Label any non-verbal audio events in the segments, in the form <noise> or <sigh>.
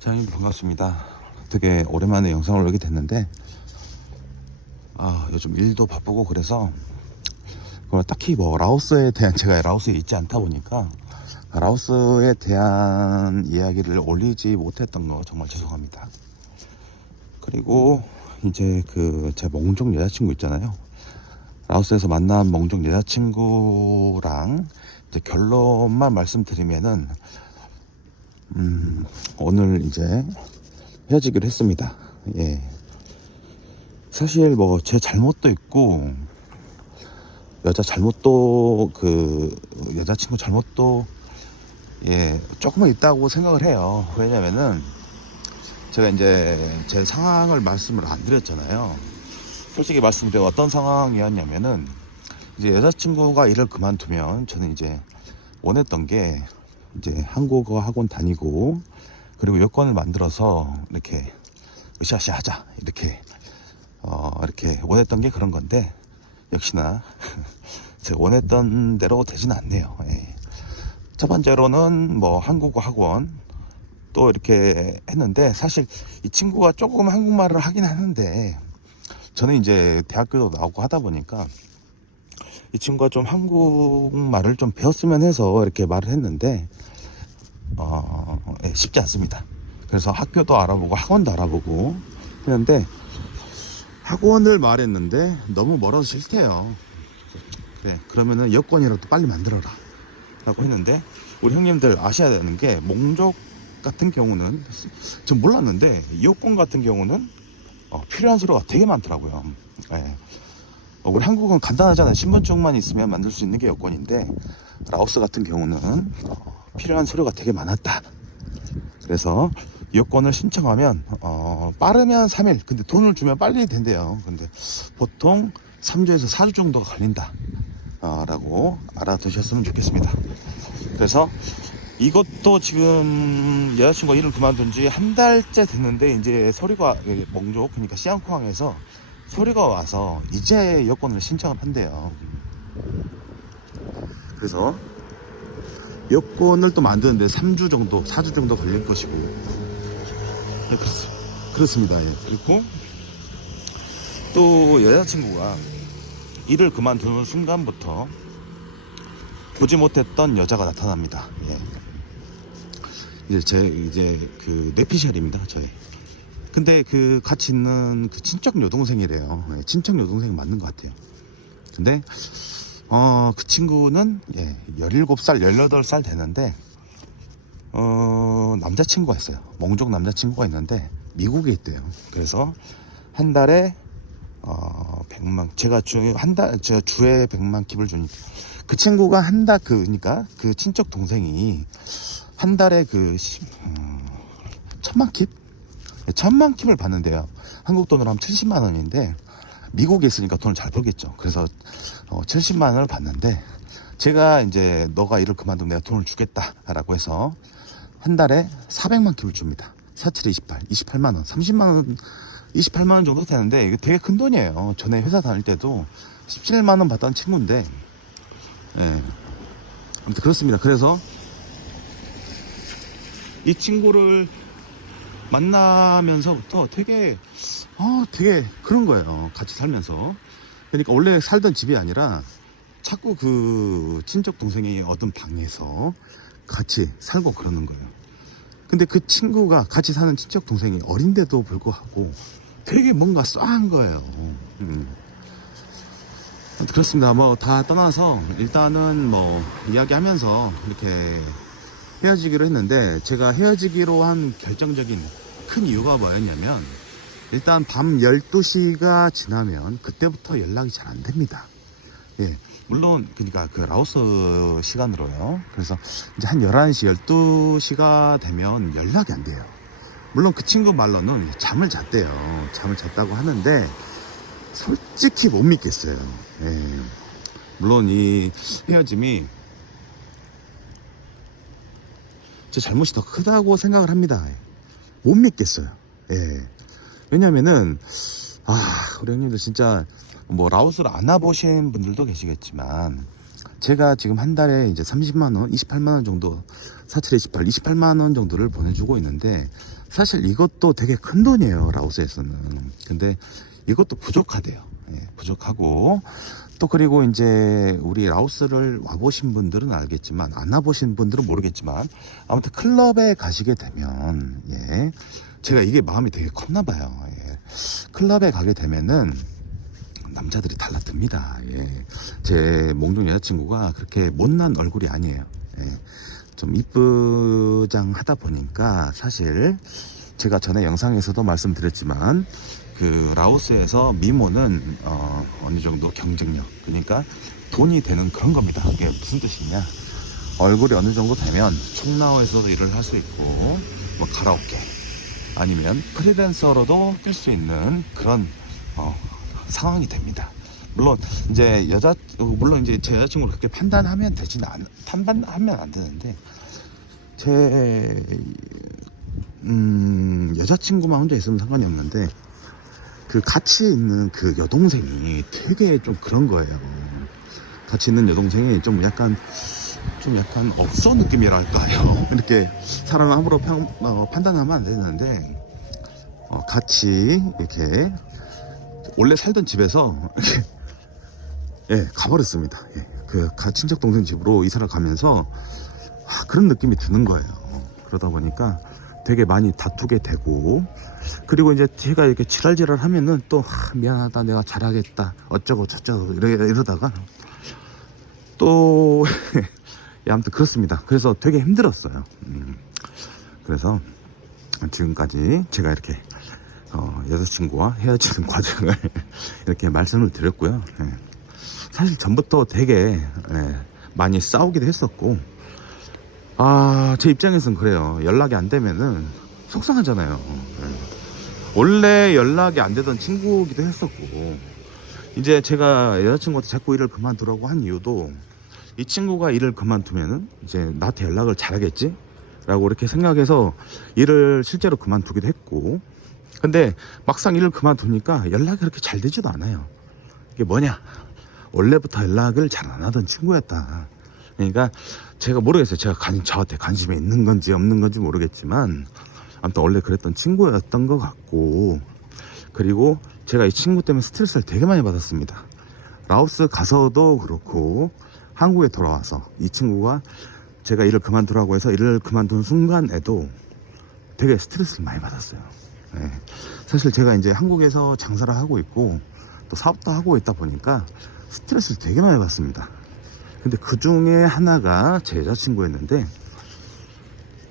장님 반갑습니다. 되게 오랜만에 영상을 올리게 됐는데 아 요즘 일도 바쁘고 그래서 그걸 딱히 뭐 라오스에 대한 제가 라오스에 있지 않다 보니까 라오스에 대한 이야기를 올리지 못했던 거 정말 죄송합니다. 그리고 이제 그 제 몽종 여자친구 있잖아요. 라오스에서 만난 몽종 여자친구랑 이제 결론만 말씀드리면은 음, 오늘 이제 헤어지기로 했습니다. 예. 사실 뭐 제 잘못도 있고 여자 잘못도 그 여자친구 잘못도 예 조금은 있다고 생각을 해요. 왜냐면은 제가 이제 제 상황을 말씀을 안 드렸잖아요. 솔직히 말씀드려 어떤 상황이었냐면은 이제 여자친구가 일을 그만두면 저는 이제 원했던 게 이제 한국어 학원 다니고 그리고 여권을 만들어서 이렇게 으쌰으쌰 하자 이렇게 어 이렇게 원했던 게 그런 건데 역시나 <laughs> 제가 원했던 대로 되진 않네요. 예. 첫 번째로는 뭐 한국어 학원 또 이렇게 했는데 사실 이 친구가 조금 한국말을 하긴 하는데 저는 이제 대학교도 나오고 하다 보니까 이 친구가 좀 한국말을 좀 배웠으면 해서 이렇게 말을 했는데 어, 예, 쉽지 않습니다. 그래서 학교도 알아보고 학원도 알아보고 했는데 학원을 말했는데 너무 멀어서 싫대요. 그래 그러면은 여권이라도 빨리 만들어라 라고 했는데 우리 형님들 아셔야 되는 게 몽족 같은 경우는 전 몰랐는데 여권 같은 경우는 어, 필요한 서류가 되게 많더라고요. 예. 어, 우리 한국은 간단하잖아요. 신분증만 있으면 만들 수 있는 게 여권인데 라오스 같은 경우는 어, 필요한 서류가 되게 많았다. 그래서 여권을 신청하면 어, 빠르면 3일. 근데 돈을 주면 빨리 된대요. 근데 보통 3주에서 4주 정도가 걸린다. 어, 라고 알아두셨으면 좋겠습니다. 그래서 이것도 지금 여자친구가 일을 그만둔 지 한 달째 됐는데 이제 서류가 예, 몽족 그러니까 시안쿠항에서 서류가 와서 이제 여권을 신청을 한대요. 그래서 여권을 또 만드는데 3주 정도, 4주 정도 걸릴 것이고. 네, 그렇, 그렇 습니다. 예. 그리고 또 여자친구가 일을 그만두는 순간부터 보지 못했던 여자가 나타납니다. 예. 이제 제 이제 그 뇌피셜입니다. 저희. 근데 그 같이 있는 그 친척 여동생이래요. 예, 친척 여동생 맞는 것 같아요. 근데 어, 그 친구는 예, 17살, 18살 되는데 어, 남자친구가 있어요. 몽족 남자친구가 있는데 미국에 있대요. 그래서 한 달에 어, 100만 제가 주한 달 제가 주에 100만 킵을 주니까 그 친구가 한 달 그니까 그 친척 동생이 한 달에 그 시- 어, 천만 킵? 네, 천만 킵을 받는데요. 한국 돈으로 하면 70만 원인데 미국에 있으니까 돈을 잘 벌겠죠. 그래서 어, 70만 원을 받는데 제가 이제 너가 일을 그만두면 내가 돈을 주겠다라고 해서 한 달에 400만 킵을 줍니다. 47에 28, 28만 원, 30만 원, 28만 원 정도 되는데 이게 되게 큰 돈이에요. 전에 회사 다닐 때도 17만 원 받던 친구인데, 예. 아무튼 그렇습니다. 그래서 이 친구를 만나면서부터 되게 어 되게 그런 거예요. 같이 살면서. 그러니까 원래 살던 집이 아니라 자꾸 그 친척 동생이 얻은 방에서 같이 살고 그러는 거예요. 근데 그 친구가 같이 사는 친척 동생이 어린데도 불구하고 되게 뭔가 쏴한 거예요. 음. 그렇습니다. 뭐 다 떠나서 일단은 뭐 이야기하면서 이렇게 헤어지기로 했는데 제가 헤어지기로 한 결정적인 큰 이유가 뭐였냐면 일단 밤 12시가 지나면 그때부터 연락이 잘 안 됩니다. 예. 물론 그러니까 그 라오스 시간으로요. 그래서 이제 한 11시, 12시가 되면 연락이 안 돼요. 물론 그 친구 말로는 잠을 잤대요. 잠을 잤다고 하는데 솔직히 못 믿겠어요. 예. 물론 이 헤어짐이 제 잘못이 더 크다고 생각을 합니다. 못 믿겠어요. 예. 왜냐면은, 아, 우리 형님들 진짜, 뭐, 라오스를 안 와보신 분들도 계시겠지만, 제가 지금 한 달에 이제 30만원, 28만원 정도 47, 28, 28만 원 정도를 보내주고 있는데 사실 이것도 되게 큰 돈이에요 라오스에서는. 근데 이것도 부족하대요. 예, 부족하고 또 그리고 이제 우리 라오스를 와보신 분들은 알겠지만 안 와보신 분들은 모르겠지만 아무튼 클럽에 가시게 되면 예 제가 이게 마음이 되게 컸나 봐요. 예. 클럽에 가게 되면은 남자들이 달라듭니다. 예. 제 몽둥 여자친구가 그렇게 못난 얼굴이 아니에요. 예. 좀 이쁘장 하다 보니까 사실 제가 전에 영상에서도 말씀드렸지만 그 라오스에서 미모는 어, 어느 정도 경쟁력 그러니까 돈이 되는 그런 겁니다. 그게 무슨 뜻이냐? 얼굴이 어느 정도 되면 총나오에서도 일을 할 수 있고 뭐 가라오케 아니면 프리랜서로도 뛸 수 있는 그런 어, 상황이 됩니다. 물론 이제 여자 물론 이제 제 여자친구를 그렇게 판단하면 되지는 않 판단하면 안 되는데 제 음, 여자친구만 혼자 있으면 상관이 없는데 그 같이 있는 그 여동생이 되게 좀 그런 거예요. 같이 있는 여동생이 좀 약간 좀 약간 업소 느낌이랄까요. <laughs> 이렇게 사람을 함부로 평, 어, 판단하면 안 되는데 어, 같이 이렇게 원래 살던 집에서 <laughs> 예 가버렸습니다. 예, 그 가- 친척 동생 집으로 이사를 가면서 아, 그런 느낌이 드는 거예요. 그러다 보니까 되게 많이 다투게 되고 그리고 이제 제가 이렇게 지랄지랄 하면은 또 아, 미안하다 내가 잘하겠다 어쩌고 저쩌고 이러, 이러다가 또 <laughs> 예, 아무튼 그렇습니다. 그래서 되게 힘들었어요. 음, 그래서 지금까지 제가 이렇게 어, 여자친구와 헤어지는 <laughs> 과정을 이렇게 말씀을 드렸고요. 예. 사실 전부터 되게 예, 많이 싸우기도 했었고 아, 제 입장에서는 그래요. 연락이 안 되면은 속상하잖아요. 예. 원래 연락이 안 되던 친구기도 했었고, 이제 제가 여자친구한테 자꾸 일을 그만두라고 한 이유도 이 친구가 일을 그만두면은 이제 나한테 연락을 잘하겠지? 라고 이렇게 생각해서 일을 실제로 그만두기도 했고, 근데 막상 일을 그만두니까 연락이 그렇게 잘 되지도 않아요. 이게 뭐냐? 원래부터 연락을 잘 안 하던 친구였다. 그러니까 제가 모르겠어요. 제가 관, 저한테 관심이 있는 건지 없는 건지 모르겠지만 아무튼 원래 그랬던 친구였던 것 같고 그리고 제가 이 친구 때문에 스트레스를 되게 많이 받았습니다. 라오스 가서도 그렇고 한국에 돌아와서 이 친구가 제가 일을 그만두라고 해서 일을 그만둔 순간에도 되게 스트레스를 많이 받았어요. 예. 사실 제가 이제 한국에서 장사를 하고 있고 또 사업도 하고 있다 보니까 스트레스를 되게 많이 받습니다. 근데 그 중에 하나가 제 여자친구였는데,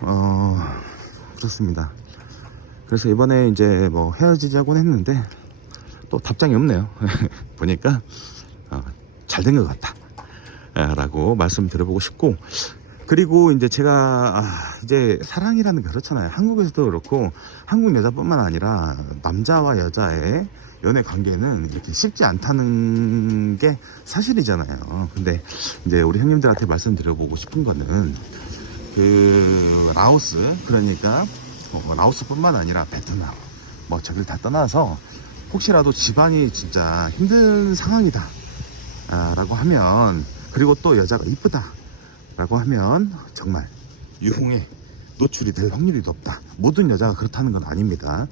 어, 그렇습니다. 그래서 이번에 이제 뭐 헤어지자고는 했는데, 또 답장이 없네요. <laughs> 보니까, 어, 잘된 것 같다. 아, 라고 말씀 드려보고 싶고, 그리고 이제 제가, 아, 이제 사랑이라는 게 그렇잖아요. 한국에서도 그렇고, 한국 여자뿐만 아니라 남자와 여자의 연애 관계는 이렇게 쉽지 않다는 게 사실이잖아요. 근데 이제 우리 형님들한테 말씀드려보고 싶은 거는 그 라오스 그러니까 어, 라오스뿐만 아니라 베트남 뭐 저길 다 떠나서 혹시라도 집안이 진짜 힘든 상황이다 아, 라고 하면 그리고 또 여자가 이쁘다 라고 하면 정말 유흥에 노출이 될 확률이 높다 모든 여자가 그렇다는 건 아닙니다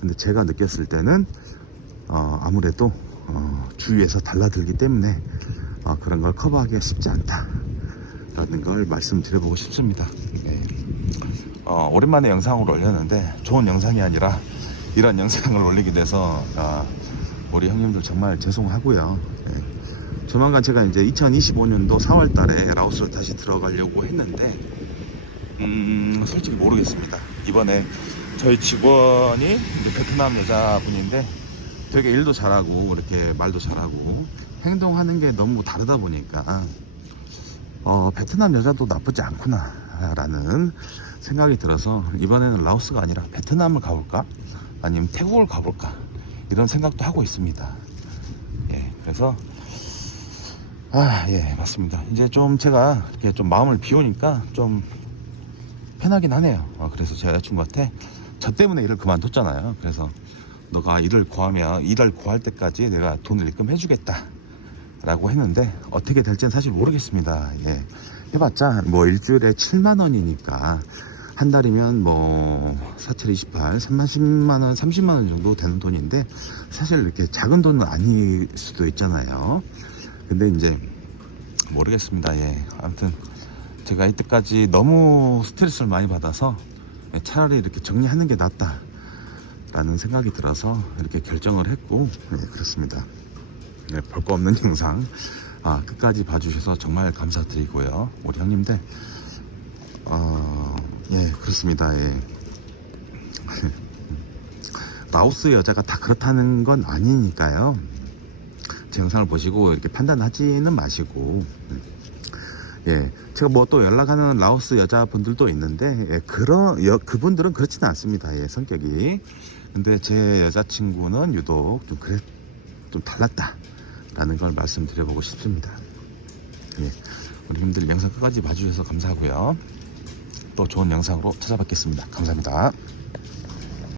근데 제가 느꼈을 때는 어, 아무래도 어, 주위에서 달라들기 때문에 어, 그런 걸 커버하기가 쉽지 않다 라는 걸 말씀드려보고 싶습니다. 네. 어, 오랜만에 영상을 올렸는데 좋은 영상이 아니라 이런 영상을 올리게 돼서 어, 우리 형님들 정말 죄송하고요. 네. 조만간 제가 이제 2025년도 4월 달에 라오스를 다시 들어가려고 했는데 음, 솔직히 모르겠습니다. 이번에 저희 직원이 베트남 여자분인데 되게 일도 잘하고 이렇게 말도 잘하고 행동하는 게 너무 다르다 보니까 어, 베트남 여자도 나쁘지 않구나 라는 생각이 들어서 이번에는 라오스가 아니라 베트남을 가볼까 아니면 태국을 가볼까 이런 생각도 하고 있습니다. 예, 그래서 아, 예, 맞습니다. 이제 좀 제가 이렇게 좀 마음을 비우니까 좀 편하긴 하네요. 어, 그래서 제 여자친구한테 저 때문에 일을 그만뒀잖아요. 그래서 너가 일을 구하면 일을 구할 때까지 내가 돈을 입금해주겠다. 라고 했는데 어떻게 될지는 사실 모르겠습니다. 예. 해봤자 뭐 일주일에 7만 원이니까 한 달이면 뭐 4칠 28, 30만 원, 30만 원 정도 되는 돈인데 사실 이렇게 작은 돈은 아닐 수도 있잖아요. 근데 이제 모르겠습니다. 예. 아무튼 제가 이때까지 너무 스트레스를 많이 받아서 예, 차라리 이렇게 정리하는 게 낫다. 라는 생각이 들어서 이렇게 결정을 했고, 예, 그렇습니다. 네, 별거 없는 <laughs> 영상 아, 끝까지 봐주셔서 정말 감사드리고요. 우리 형님들, 어, 예, 그렇습니다. 예. <laughs> 라오스 여자가 다 그렇다는 건 아니니까요. 제 영상을 보시고 이렇게 판단하지는 마시고, 음. 예, 제가 뭐 또 연락하는 라오스 여자분들도 있는데, 예, 그런, 여, 그분들은 그렇지는 않습니다. 예, 성격이. 근데 제 여자친구는 유독 좀 그래, 좀 달랐다. 라는 걸 말씀드려보고 싶습니다. 예, 우리 님들 영상 끝까지 봐주셔서 감사하고요. 또 좋은 영상으로 찾아뵙겠습니다. 감사합니다.